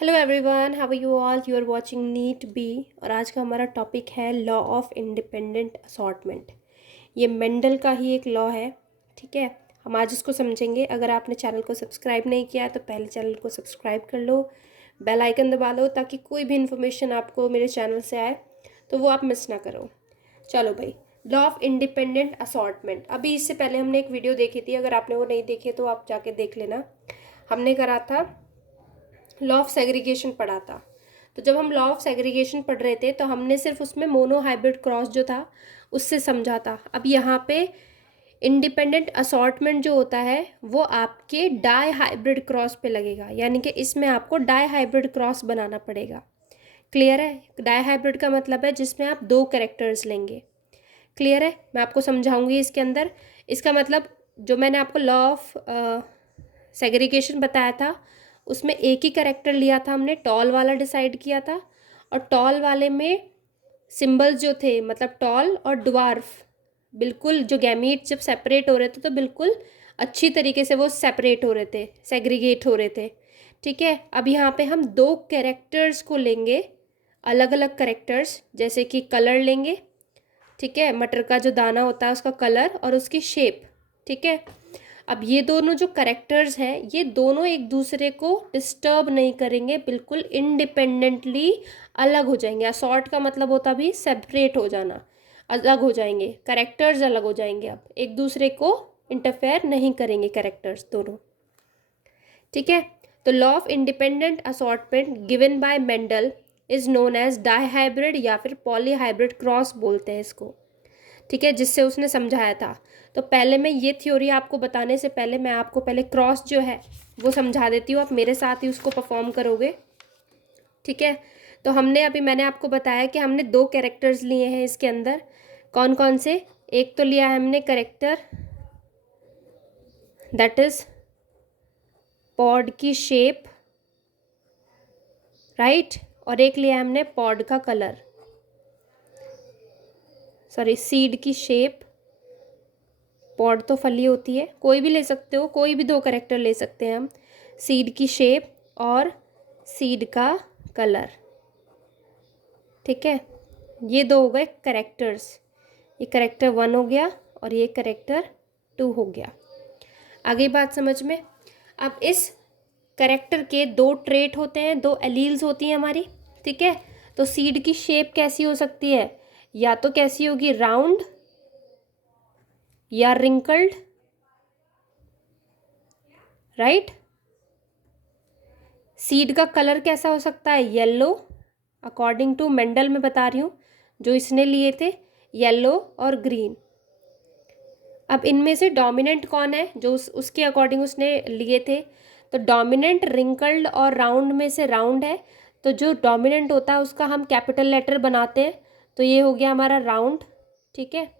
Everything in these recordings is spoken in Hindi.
Hello everyone, how are you all? You are watching NEET B. और आज का हमारा टॉपिक है लॉ ऑफ इंडिपेंडेंट असॉर्टमेंट। ये मेंडल का ही एक लॉ है। ठीक है, हम आज इसको समझेंगे। अगर आपने चैनल को सब्सक्राइब नहीं किया है तो पहले चैनल को सब्सक्राइब कर लो, बेल आइकन दबा लो ताकि कोई भी इन्फॉर्मेशन आपको मेरे चैनल से आए तो वो आप मिस ना करो। चलो भाई, लॉ ऑफ इंडिपेंडेंट असॉर्टमेंट। अभी इससे पहले हमने एक वीडियो देखी थी, अगर आपने वो नहीं देखी तो आप जाके देख लेना। हमने करा था लॉ ऑफ सेग्रीगेशन पढ़ा था। तो जब हम लॉ ऑफ सेग्रीगेशन पढ़ रहे थे तो हमने सिर्फ उसमें मोनो हाइब्रिड क्रॉस जो था उससे समझा था। अब यहाँ पे इंडिपेंडेंट असॉर्टमेंट जो होता है वो आपके डाई हाइब्रिड क्रॉस पे लगेगा, यानी कि इसमें आपको डाई हाइब्रिड क्रॉस बनाना पड़ेगा। क्लियर है? डाई हाइब्रिड का मतलब है जिसमें आप दो कैरेक्टर्स लेंगे। क्लियर है? मैं आपको समझाऊंगी इसके अंदर। इसका मतलब जो मैंने आपको लॉ ऑफ सेग्रीगेशन बताया था उसमें एक ही करेक्टर लिया था हमने, टॉल वाला डिसाइड किया था। और टॉल वाले में सिंबल्स जो थे, मतलब टॉल और ड्वार्फ, बिल्कुल जो गैमीट जब सेपरेट हो रहे थे तो बिल्कुल अच्छी तरीके से वो सेपरेट हो रहे थे, सेग्रीगेट हो रहे थे। ठीक है, अब यहाँ पे हम दो कैरेक्टर्स को लेंगे, अलग अलग कैरेक्टर्स, जैसे कि कलर लेंगे। ठीक है, मटर का जो दाना होता है उसका कलर और उसकी शेप। ठीक है, अब ये दोनों जो करेक्टर्स हैं ये दोनों एक दूसरे को डिस्टर्ब नहीं करेंगे, बिल्कुल इंडिपेंडेंटली अलग हो जाएंगे। असॉर्ट का मतलब होता भी सेपरेट हो जाना, अलग हो जाएंगे, करेक्टर्स अलग हो जाएंगे। अब एक दूसरे को इंटरफेयर नहीं करेंगे करेक्टर्स दोनों। ठीक है, तो law of independent assortment given by Mendel is known as dihybrid या फिर पॉलीहाइब्रिड क्रॉस बोलते हैं इसको। ठीक है, जिससे उसने समझाया था। तो पहले मैं ये थ्योरी आपको बताने से पहले मैं आपको पहले क्रॉस जो है वो समझा देती हूँ, आप मेरे साथ ही उसको परफॉर्म करोगे। ठीक है, तो मैंने आपको बताया कि हमने दो कैरेक्टर्स लिए हैं इसके अंदर। कौन कौन से? एक तो लिया है हमने कैरेक्टर दैट इज पॉड की शेप, राइट, और एक लिया है हमने पॉड का कलर, सॉरी सीड की शेप। पॉड तो फली होती है, कोई भी ले सकते हो, कोई भी दो कैरेक्टर ले सकते हैं हम। सीड की शेप और सीड का कलर। ठीक है, ये दो हो गए कैरेक्टर्स। ये कैरेक्टर 1 हो गया और ये कैरेक्टर 2 हो गया। आगे बात समझ में? अब इस कैरेक्टर के दो ट्रेट होते हैं, दो एलील्स होती हैं हमारी। ठीक है, तो सीड की शेप कैसी हो सकती है? या तो कैसी होगी, राउंड या रिंकल्ड, राइट। सीड का कलर कैसा हो सकता है? येलो, अकॉर्डिंग टू मेंडल में बता रही हूँ, जो इसने लिए थे येलो और ग्रीन। अब इनमें से डोमिनेंट कौन है जो उसके अकॉर्डिंग उसने लिए थे? तो डोमिनेंट रिंकल्ड और राउंड में से राउंड है। तो जो डोमिनेंट होता है उसका हम कैपिटल लेटर बनाते हैं, तो ये हो गया हमारा राउंड। ठीक है,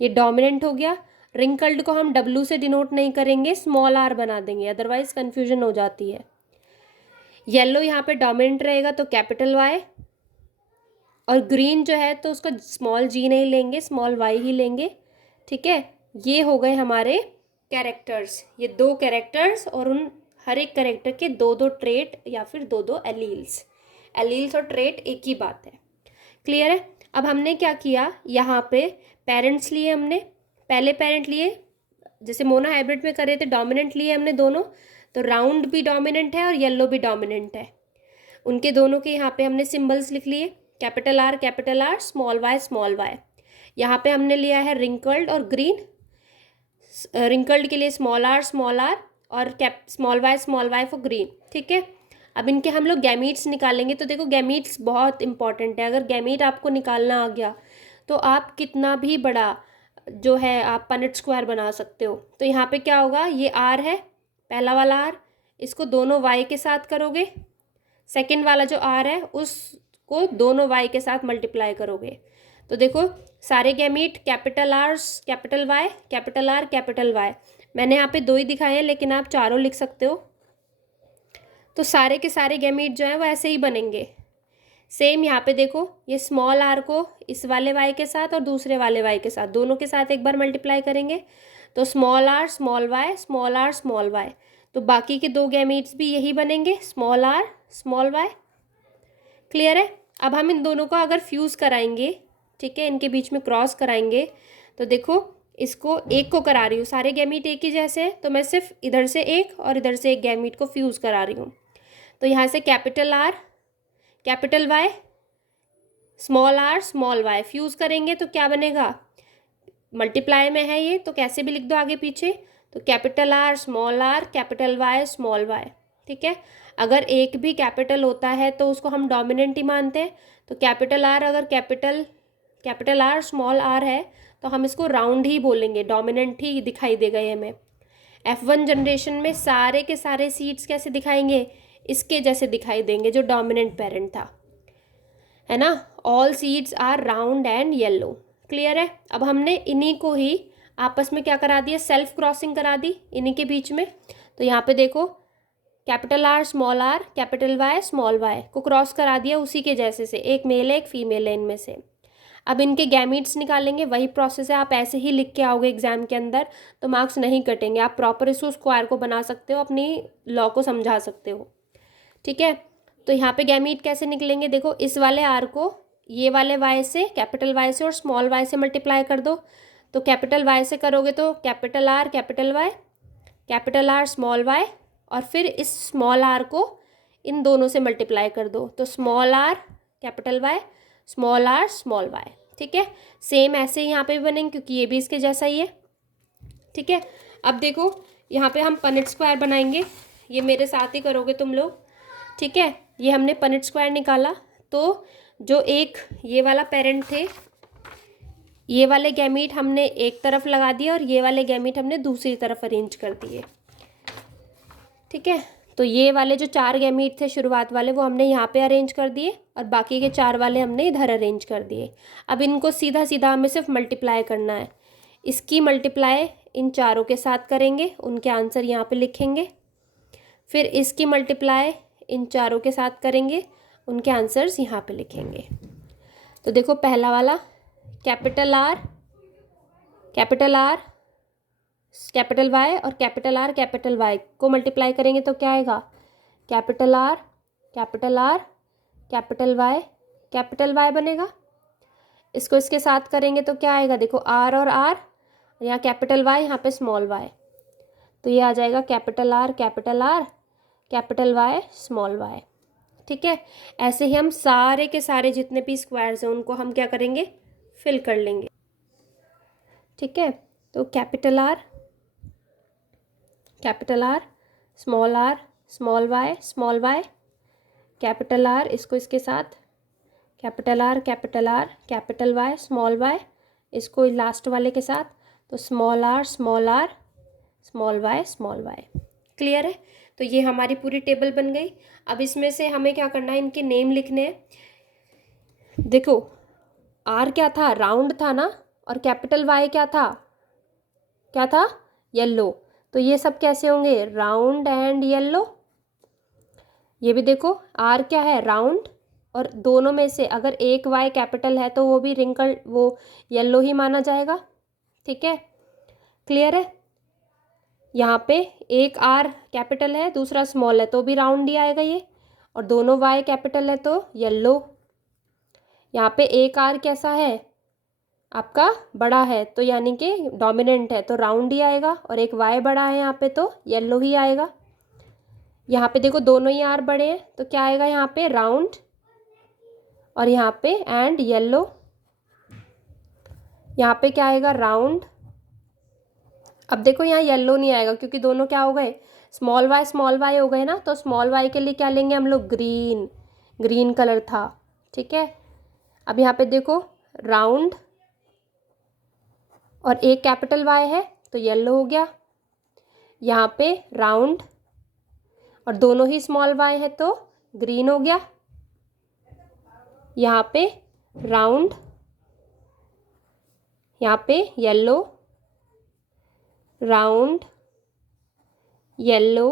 ये डोमिनेंट हो गया। रिंकल्ड को हम डब्ल्यू से डिनोट नहीं करेंगे, स्मॉल आर बना देंगे, अदरवाइज कन्फ्यूजन हो जाती है। येलो यहाँ पे डोमिनेंट रहेगा तो कैपिटल वाई, और ग्रीन जो है तो उसका स्मॉल जी नहीं लेंगे, स्मॉल वाई ही लेंगे। ठीक है, ये हो गए हमारे कैरेक्टर्स, ये दो कैरेक्टर्स, और उन हर एक कैरेक्टर के दो दो ट्रेट या फिर दो दो एलील्स। एलील्स और ट्रेट एक ही बात है। क्लियर है? अब हमने क्या किया, यहाँ पे पेरेंट्स लिए हमने, पहले पेरेंट लिए जैसे मोनो हाइब्रिड में करे थे, डोमिनेंट लिए हमने दोनों। तो राउंड भी डोमिनेंट है और येलो भी डोमिनेंट है। उनके दोनों के यहाँ पे हमने सिंबल्स लिख लिए, कैपिटल आर, स्मॉल वाई। यहाँ पे हमने लिया है रिंकल्ड और ग्रीन। रिंकल्ड के लिए स्मॉल आर और स्मॉल वाई फॉर ग्रीन। ठीक है, अब इनके हम लोग गैमीट्स निकालेंगे। तो देखो, गैमीट्स बहुत इंपॉर्टेंट है। अगर गैमीट आपको निकालना आ गया तो आप कितना भी बड़ा जो है आप पनेट स्क्वायर बना सकते हो। तो यहाँ पे क्या होगा, ये आर है, पहला वाला आर, इसको दोनों वाई के साथ करोगे। सेकेंड वाला जो आर है उसको दोनों वाई के साथ मल्टीप्लाई करोगे। तो देखो, सारे gamete capital R capital Y, capital R capital Y. मैंने यहाँ पे दो ही दिखाए हैं लेकिन आप चारों लिख सकते हो। तो सारे के सारे गैमीट जो है वो ऐसे ही बनेंगे। सेम यहाँ पे देखो, ये स्मॉल आर को इस वाले वाई के साथ और दूसरे वाले वाई के साथ, दोनों के साथ एक बार मल्टीप्लाई करेंगे। तो small R small Y, small R small Y. तो बाकी के दो गैमीट्स भी यही बनेंगे, small R small Y. Clear है। अब हम इन दोनों को अगर फ्यूज़ कराएंगे, ठीक है, इनके बीच में क्रॉस कराएंगे, तो देखो इसको एक को करा रही हूँ, सारे गैमीट एक ही जैसे हैं, तो मैं सिर्फ इधर से एक और इधर से एक गैमीट को फ्यूज़ करा रही हूँ। तो यहाँ से capital R capital Y small R small Y fuse करेंगे तो क्या बनेगा, मल्टीप्लाई में है ये तो कैसे भी लिख दो आगे पीछे, तो capital R capital Y small Y. ठीक है। अगर एक भी कैपिटल होता है तो उसको हम डोमिनेंट ही मानते हैं। तो कैपिटल आर अगर कैपिटल आर स्मॉल आर है तो हम इसको राउंड ही बोलेंगे, डोमिनेंट ही दिखाई देगा ये हमें। F1 जनरेशन में सारे के सारे सीड्स कैसे दिखाएंगे, इसके जैसे दिखाई देंगे जो डोमिनेंट पेरेंट था, है ना। All seeds are round and yellow. Clear है। अब हमने इन्हीं को ही आपस में क्या करा दिया, सेल्फ क्रॉसिंग करा दी इन्हीं के बीच में। तो यहाँ पे देखो capital R capital Y small Y को क्रॉस करा दिया उसी के जैसे से, एक मेल है एक फीमेल है इनमें से। अब इनके गैमीट्स निकालेंगे, वही प्रोसेस है, आप ऐसे ही लिख के आओगे एग्जाम के अंदर तो मार्क्स नहीं कटेंगे, आप प्रॉपर इसको स्क्वायर को बना सकते हो, अपनी लॉ को समझा सकते हो। ठीक है। तो यहाँ पे गैमीट कैसे निकलेंगे, देखो इस वाले आर को ये वाले वाई से, कैपिटल वाई से और स्मॉल वाई से मल्टीप्लाई कर दो। तो कैपिटल वाई से करोगे तो capital R capital R small Y, और फिर इस स्मॉल आर को इन दोनों से मल्टीप्लाई कर दो, तो small R capital Y small R small Y. ठीक है। सेम ऐसे ही यहाँ पे भी बनेंगे क्योंकि ये भी इसके जैसा ही है। ठीक है। अब देखो यहाँ पे हम पनेट स्क्वायर बनाएंगे, ये मेरे साथ ही करोगे तुम लोग। ठीक है। ये हमने पनेट स्क्वायर निकाला, तो जो एक ये वाला पेरेंट थे, ये वाले गैमीट हमने एक तरफ लगा दिया और ये वाले गैमीट हमने दूसरी तरफ अरेंज कर दिए। ठीक है। तो ये वाले जो 4 गैमीट थे शुरुआत वाले वो हमने यहाँ पे अरेंज कर दिए और बाकी के 4 वाले हमने इधर अरेंज कर दिए। अब इनको सीधा सीधा हमें सिर्फ मल्टीप्लाई करना है, इसकी मल्टीप्लाई इन चारों के साथ करेंगे, उनके आंसर यहाँ पे लिखेंगे, फिर इसकी मल्टीप्लाई इन चारों के साथ करेंगे, उनके आंसर्स यहाँ पे लिखेंगे। तो देखो पहला वाला कैपिटल आर कैपिटल वाई और कैपिटल वाई को मल्टीप्लाई करेंगे तो क्या आएगा, कैपिटल आर कैपिटल वाई बनेगा। इसको इसके साथ करेंगे तो क्या आएगा, देखो आर और आर, यहाँ कैपिटल वाई यहाँ पे स्मॉल वाई, तो ये आ जाएगा capital R capital Y small Y. ठीक है। ऐसे ही हम सारे के सारे जितने भी स्क्वायर्स हैं उनको हम क्या करेंगे, फिल कर लेंगे। ठीक है। तो capital R small Y capital R, इसको इसके साथ capital R capital Y small Y, इसको लास्ट वाले के साथ, तो small R small Y. Clear है। तो ये हमारी पूरी टेबल बन गई। अब इसमें से हमें क्या करना है, इनके नेम लिखने हैं। देखो आर क्या था, राउंड था ना, और कैपिटल वाई क्या था येलो, तो ये सब कैसे होंगे, राउंड एंड येलो। ये भी देखो आर क्या है, राउंड, और दोनों में से अगर एक वाई कैपिटल है तो वो भी रिंकल, वो येलो ही माना जाएगा। ठीक है। क्लियर है। यहाँ पे एक आर कैपिटल है दूसरा स्मॉल है तो भी राउंड ही आएगा ये, और दोनों वाई कैपिटल है तो येलो। यहाँ पे एक आर कैसा है आपका, बड़ा है, तो यानी कि डोमिनेंट है तो राउंड ही आएगा, और एक वाई बड़ा है यहाँ पे तो येलो ही आएगा। यहाँ पे देखो दोनों ही आर बड़े हैं तो क्या आएगा यहाँ पे, राउंड, और यहाँ पे एंड येलो, यहाँ पे क्या आएगा, राउंड। अब देखो यहाँ येलो नहीं आएगा क्योंकि दोनों क्या हो गए, स्मॉल वाई हो गए ना, तो स्मॉल वाई के लिए क्या लेंगे हम लोग, ग्रीन कलर था। ठीक है। अब यहाँ पे देखो राउंड और एक कैपिटल वाई है तो येलो हो गया, यहाँ पे राउंड और दोनों ही स्मॉल वाई है तो ग्रीन हो गया, यहाँ पे राउंड, यहाँ पे येलो, राउंड येलो।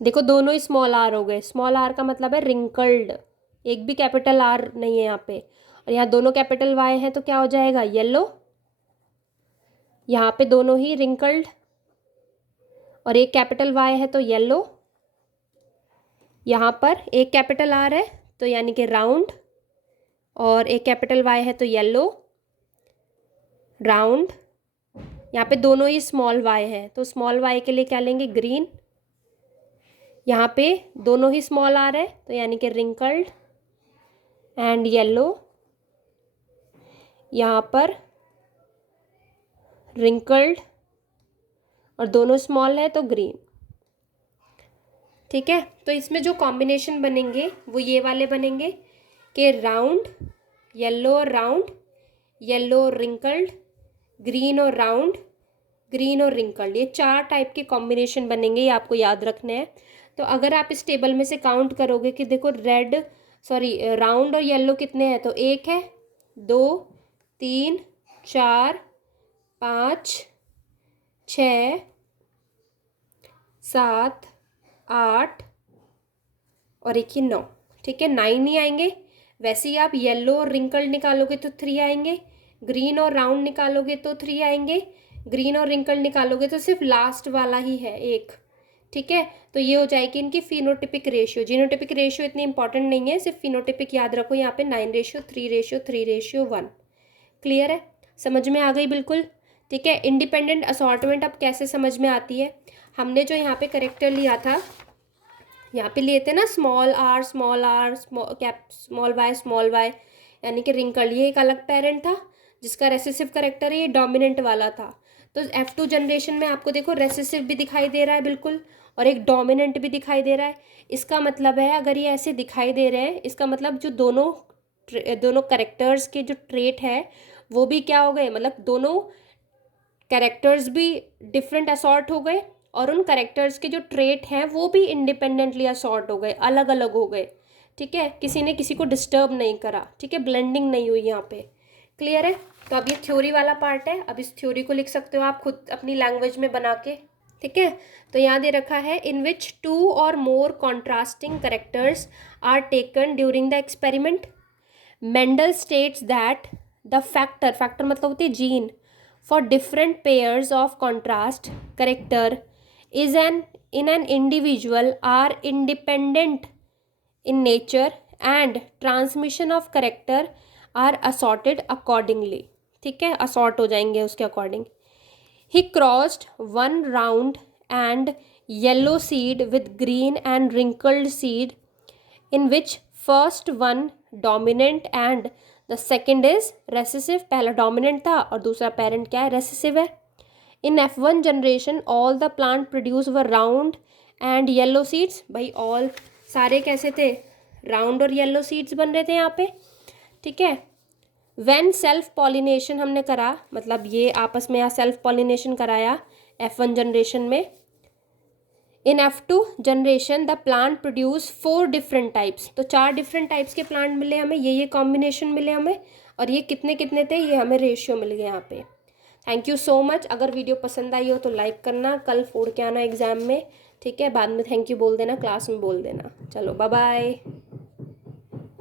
देखो दोनों ही स्मॉल आर हो गए, स्मॉल आर का मतलब है रिंकल्ड, एक भी कैपिटल आर नहीं है यहाँ पे, और यहाँ दोनों कैपिटल वाई है तो क्या हो जाएगा, येलो। यहाँ पे दोनों ही रिंकल्ड और एक कैपिटल वाई है तो येलो। यहाँ पर एक कैपिटल आर है तो यानी कि राउंड, और एक कैपिटल वाई है तो येलो, राउंड। यहाँ पे दोनों ही स्मॉल वाई है तो स्मॉल वाई के लिए क्या लेंगे, ग्रीन। यहाँ पे दोनों ही स्मॉल आर है तो यानी कि रिंकल्ड एंड येलो। यहाँ पर रिंकल्ड और दोनों स्मॉल है तो ग्रीन। ठीक है, तो इसमें जो कॉम्बिनेशन बनेंगे वो ये वाले बनेंगे कि राउंड, येलो और राउंड, येलो और रिंकल्ड, ग्रीन और राउंड, ग्रीन और रिंकल्ड। ये 4 टाइप के कॉम्बिनेशन बनेंगे, ये आपको याद रखने हैं। तो अगर आप इस टेबल में से काउंट करोगे कि देखो राउंड और येलो कितने हैं, तो 1 है, 2, 3, 4, 5, 6, 7, 8 और एक ही 9। ठीक है, 9 ही आएंगे। वैसे ही आप येलो और रिंकल्ड निकालोगे तो 3 आएंगे, ग्रीन और राउंड निकालोगे तो 3 आएंगे, ग्रीन और रिंकल्ड निकालोगे तो सिर्फ लास्ट वाला ही है 1। ठीक है, तो ये हो जाएगी इनकी फिनोटिपिक रेशियो। जीनोटिपिक रेशियो इतनी इंपॉर्टेंट नहीं है, सिर्फ फिनोटिपिक याद रखो। यहाँ पे 9:3:3:3:1। क्लियर है, समझ में आ गई बिल्कुल। ठीक है, इंडिपेंडेंट असॉर्टमेंट अब कैसे समझ में आती है। हमने जो यहाँ पे करेक्टर लिया था, यहाँ पे लिए थे ना स्मॉल आर स्मॉल वाई, यानी कि रिंकल, ये एक अलग पेरेंट था जिसका रेसेसिव करेक्टर है, ये डोमिनेंट वाला था। तो F2 जनरेशन में आपको देखो रेसेसिव भी दिखाई दे रहा है बिल्कुल, और एक डोमिनेंट भी दिखाई दे रहा है। इसका मतलब है अगर ये ऐसे दिखाई दे रहे हैं, इसका मतलब जो दोनों करेक्टर्स के जो ट्रेट है वो भी क्या हो गए, मतलब दोनों कैरेक्टर्स भी डिफरेंट असॉर्ट हो गए, और उन कैरेक्टर्स के जो ट्रेट हैं वो भी इंडिपेंडेंटली असॉर्ट हो गए, अलग अलग हो गए। ठीक है, किसी ने किसी को डिस्टर्ब नहीं करा। ठीक है, ब्लेंडिंग नहीं हुई यहाँ पे। क्लियर है, तो अब ये थ्योरी वाला पार्ट है। अब इस थ्योरी को लिख सकते हो आप खुद अपनी लैंग्वेज में बना के। ठीक है, तो यहाँ दे रखा है इन which 2 or more contrasting characters are taken during the experiment, Mendel states that the factor मतलब होती है gene for different pairs of contrast character is in an individual are independent in nature and transmission of character are assorted accordingly। ठीक है, असॉर्ट हो जाएंगे उसके according. He crossed one round and yellow seed with green and wrinkled seed, in which first one dominant and the second is recessive. पहला डोमिनेंट था और दूसरा पेरेंट क्या है, रेसेसिव है। इन F1 generation all the plant produce were round and yellow seeds. भाई ऑल सारे कैसे थे, राउंड और येलो सीड्स बन रहे थे यहाँ पे। ठीक है, व्हेन सेल्फ पॉलिनेशन हमने करा, मतलब ये आपस में यहाँ सेल्फ पॉलिनेशन कराया F1 जनरेशन में। इन F2 generation the plant produce 4 different types. तो 4 डिफरेंट टाइप्स के प्लांट मिले हमें, ये कॉम्बिनेशन मिले हमें, और ये कितने कितने थे, ये हमें रेशियो मिल गया यहाँ पे। Thank you so much. अगर वीडियो पसंद आई हो तो लाइक करना, कल फोड़ के आना एग्जाम में। ठीक है, बाद में थैंक यू बोल देना, क्लास में बोल देना। चलो बाय बाय।